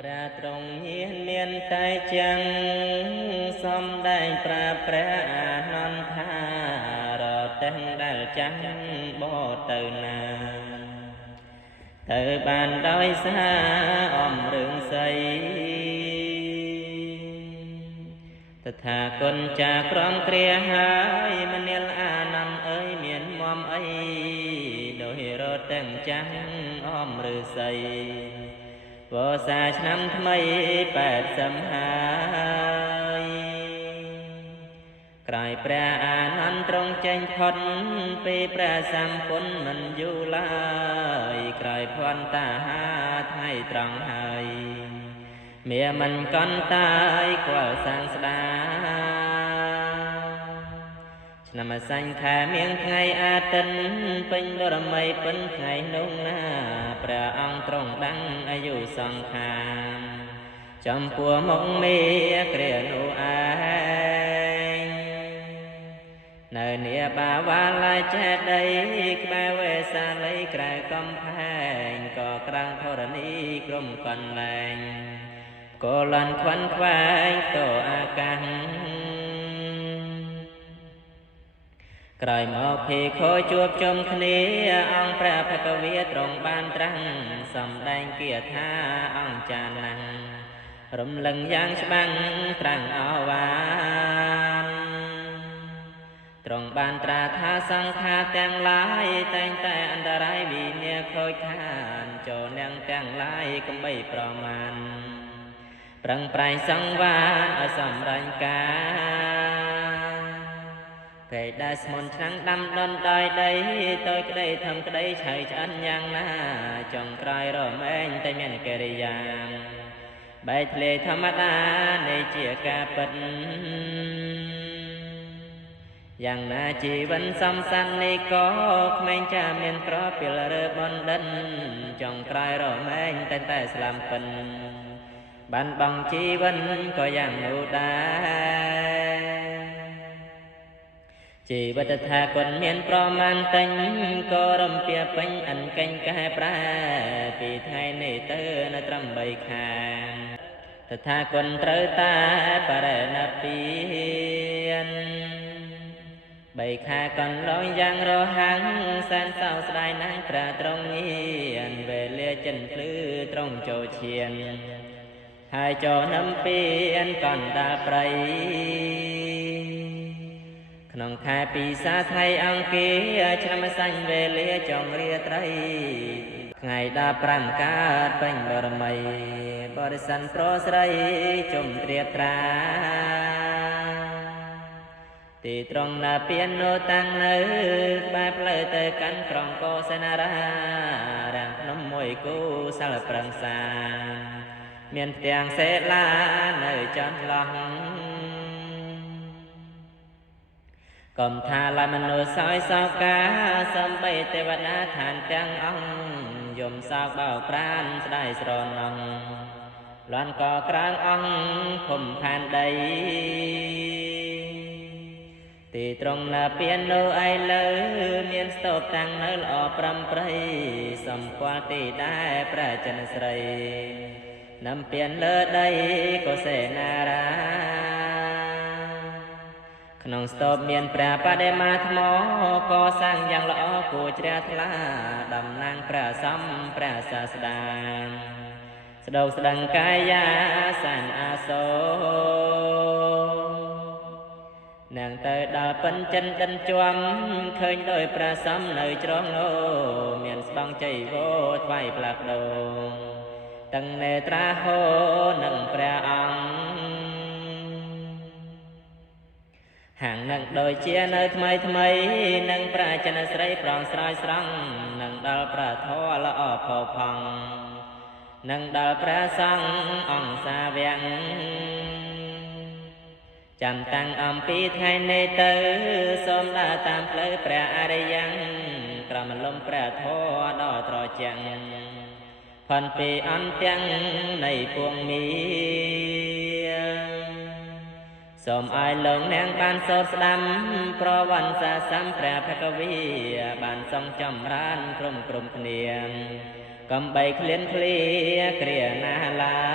ព្រះទ្រង់ញាណមានតែចាំងសំដែងប្រាប់ព្រះអានន្ទថារទាំងដែលចាំងបត់ទៅណាទៅបានដោយសារអំរឿងស្អីតថាគុណចាក្រំគ្រាហើយមនាលអានន្ទអើយមានមុំអីដោយរត់ទាំងចាំងអំឬស្អីវស្សាឆ្នាំថ្មី80ហើយក្រោយព្រះអានន្ទទ្រង់ចេញផុតពីព្រះសម្ពុនមិនយូរឡើយក្រោយភ័ន្តតាហាថ្ងៃត្រង់ហើយមាមិនកន្តើយគល់សាំងស្ដាឆ្នាំអសាញ់ខែមៀងថ្ងៃអាទិត្យពេញបរមីពិនថ្ងៃនោះណាព្រះអង្គទ្រង់ដឹងអាយុសង្ខារចំពោះមុខមេគ្រានោះឯងនៅនាបាវាលាចេតីក្បែរវេសាល័យក្រៅកំផែងក៏ក្រាំងធរណីក្រុមកន្លែងក៏លន់ខ្វាន់ខ្វែងទៅអាកាសក្រោយមកភេខោជួបជុំគ្នាអង្គព្រះភគវាទ្រង់បានត្រាស់សំដែងគាថាអង្គចាណាស់រំលឹងយ៉ាងច្បាស់ត្រាំងអវានទ្រង់បានត្រាថាសង្ខារទាំងឡាយតែងតែអន្តរាយវិនាខូចខានចូលនាងទាំងឡាយកំបីប្រមាណប្រឹងប្រែងសង្វានឲ្យសម្រេចការពេលដែលស្មុនឆ្នាំងដាំដុនដោយដីទៅក្តីធ្វើក្តីឆៅឆ្អិនយ៉ាងណាចុងក្រោយរមែងតែមានកិរិយាបែកធ្លាយធម្មតានៃជាការពិតយ៉ាងណាជីវិតសំសាននេះក៏ក្មេងចាមានក្រពីលរើបណ្ឌិតចុងក្រោយរមែងតែស្លាប់ពិនបានបងជីវិតក៏យ៉ាងនោះដែរជីវិតថាគុណមានប្រមាណតែងក៏រំពាពេញអិនកេញកែប្រែពីថ្ងៃនេះទៅនៅត្រឹម3ខែតថាគុណត្រូវតែបរិណិព្វាន3ខែកន្លងយ៉ាងរហាំងសែនសោស្ដាយណាស់ព្រះទ្រង់ញៀនវេលាចិនភ្លឺទ្រង់ចូលឈានហើយចូលនឹមពៀនកណ្ដាលព្រៃក្នុងខែពិសាថ្ងៃអង្គារឆ្នាំអសាញ់វេលាចុងរាត្រីថ្ងៃ15កើតពេញបរមីបរិសិនប្រស្រីជុំត្រៀបត្រាទីត្រង់ណាពៀននោះតាំងនៅបែបផ្លូវទៅកាន់ក្រុងកោសេនារារាំងភ្នំមួយគូសាលប្រឹងសាមានផ្ទាំងសេឡានៅចន្លោះកំថាឡាមនុស្សសោយសោកាសំបីទេវតាឋានទាំងអង្គយំសោកបោកប្រានស្ដាយស្រណងលន់ក៏ក្រាងអង្គភុំផានដីទីត្រង់ណាពៀននោះឯលើមានស្ទប់តាំងនៅល្អប្រំប្រៃសម្គាល់ទីដែរព្រះចិនស្រីនំពៀនលើដីក៏សេនារាក្នុងស្ទប់មានព្រះបដិមាថ្មក៏សាងយ៉ាងល្អគួរជ្រះថ្លាតំណាងព្រះសម្មាព្រះសាស្តាស្ដោកស្ដឹងកាយាសានអាសូនាងទៅដល់ពិនចិនដិនជាំឃើញដោយព្រះសម្មានៅជ្រងលោមានស្បង់ចៃវោថ្វាយផ្លាស់ដូងទាំងនេត្រាហោនឹងព្រះអង្គហាងនឹងដូចជានៅថ្មីនឹងប្រាចិនស្រីប្រងស្រោយស្រង់នឹងដល់ព្រះធម៌ល្អផោផង់នឹងដល់ព្រះសង្ឃអង្គសាវកចាំតាំងអំពីថ្ងៃនេះទៅសូមដើរតាមផ្លូវព្រះអរិយក្រមលំព្រះធម៌ដ៏ត្រជាក់ផនពីអន្ទាំងនៃពួងមីសូមឲ្យលោកអ្នកបានសូត្រស្ដាំប្រវត្តិសាស្ត្រសម្ព្រះភគវីបានសង់ចម្រើនក្រុមគ្នាកំបីក្លៀនឃ្លាគ្រាណាឡើ